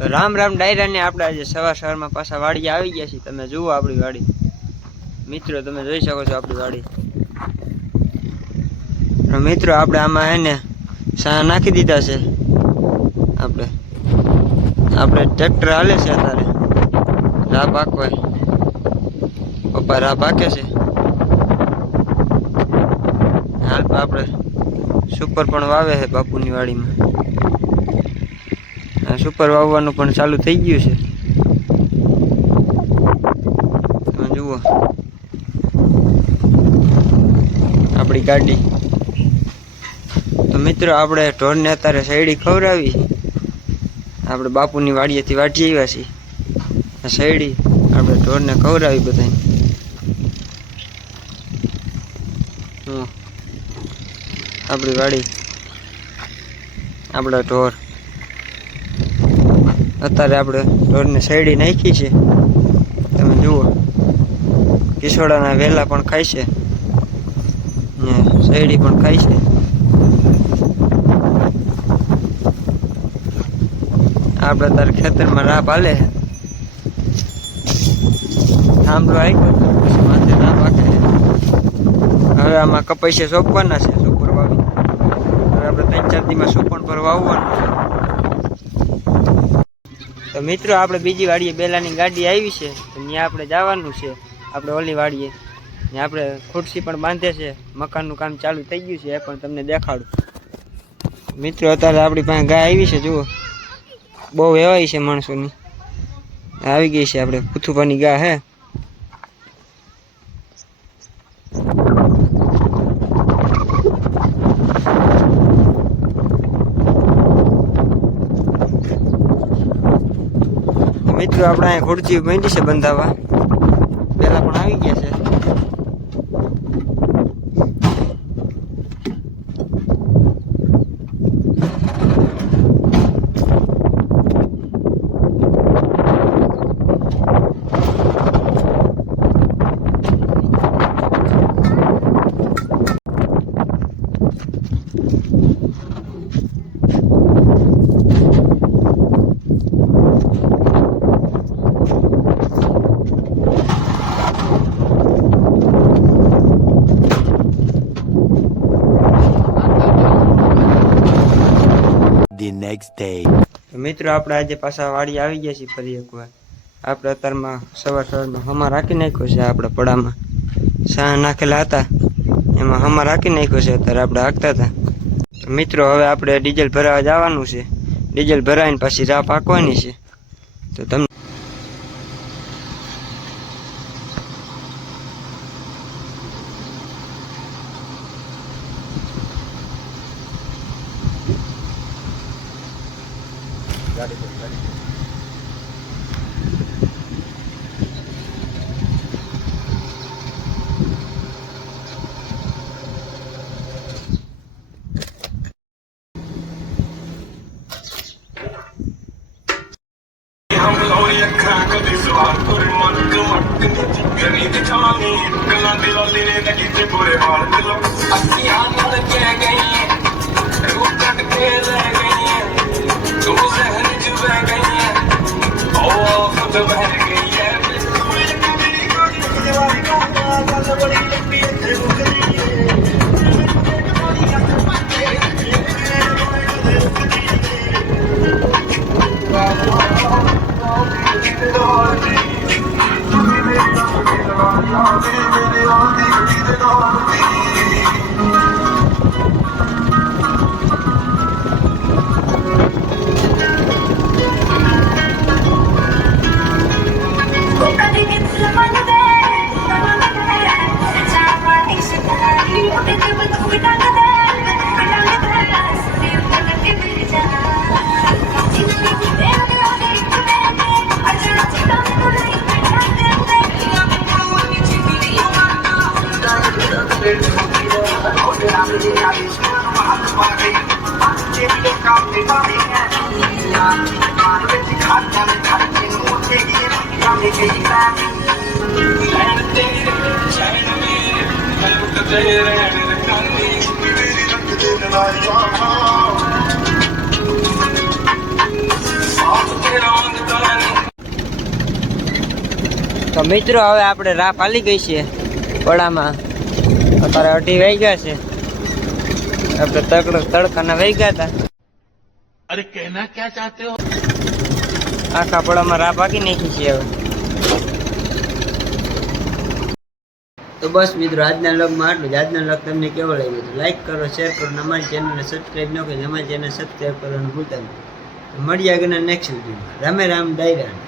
राम राम डायरा ने આપણે આજે સવાર પાછા વાડી આવી ગયા છીએ। તમે જુઓ આપણી વાડી મિત્રો, તમે જોઈ શકો છો આપણી વાડી મિત્રો। આપણે આમાં હે ને સા નાખી દીધા છે। આપણે ટ્રેક્ટર હાલે છે અત્યારે રા પાકવાય। પપ્પા રા પાકે છે હાલ। આપણે સુપર પણ વાવે છે બાપુની વાડીમાં। सुपर वावવાનું પણ ચાલુ થઈ ગયું છે। તમે જુઓ આપણી ગાડી। તો મિત્રો આપણે ઢોરને અત્યારે શેરડી ખવડાવી। આપણે બાપુની વાડીએથી વાટી આવ્યા છીએ। આ શેરડી આપણે ઢોરને ખવડાવી બધાને। આપણી વાડી, આપણા ઢોર। અત્યારે આપણે ઢોરને શેરડી નાખી છે। તમે જુઓ કિશોડાના વેલા પણ ખાય છે ને શેરડી પણ ખાય છે। આપણે અત્યારે ખેતરમાં રાહ પાલે થાંભલો આવ્યો પછી માથે રાહ પાકે। હવે આમાં કપાઈ સોંપવાના છે સુપર વાવી। હવે આપણે 3-4 દીમાં સુપણ પર વાવવાનું છે। તો મિત્રો આપણે બીજી વાડીએ બેલાની ગાડી આવી છે, ત્યાં આપણે જવાનું છે। આપણે ઓલી વાડીએ ત્યાં આપણે ખુરશી પણ બાંધે છે। મકાનનું કામ ચાલુ થઈ ગયું છે, એ પણ તમને દેખાડું। મિત્રો અત્યારે આપણી પાસે ગાય આવી છે, જુઓ બહુ વેવાય છે માણસોની। આવી ગઈ છે આપણે કુથુપાની ગાય હે। મિત્રો આપણે અહીં ખુરશી બાંધી છે બંધાવા। પેલા પણ આવી ગયા છે। Next day. મિત્રો આપણે આજે પાછા વાડી આવી ગયા છીએ ફરી એકવાર। આપણે અત્યારમાં સવારમાં હમા રાખી નાખ્યો છે। આપણે પડામાં સા નાખેલા હતા એમાં હમા રાખી નાખ્યો છે। અત્યારે આપણે હાંકતા હતા। મિત્રો હવે આપણે ડીઝલ ભરાવા જવાનું છે। ડીઝલ ભરાવીને પછી રાહ પાકવાની છે। તો તમને तेरा તો મિત્રો હવે આપણે રાહ પાલી ગઈ છે પડામાં. અત્યારે 2:30 વાગ્યા છે. આપણે તડકાના વહી ગયા હતા. अरे कहना क्या चाहते हो? આખા પડામાં રાહ પાકી નાખી છે હવે. તો બસ મિત્રો આજના વ્લોગમાં આટલું જ. આજના વ્લોગ તમને કેવો લાગ્યો તો લાઈક કરો, શેર કરો અને અમારી ચેનલને સબસ્ક્રાઈબ ન કરી અમારી ચેનલ સબસ્ક્રાઈબ કરવાનું ભૂલતા નહીં. મળીએ આગળના નેક્સ્ટ વિડીયોમાં. રામે રામ ડાયરા.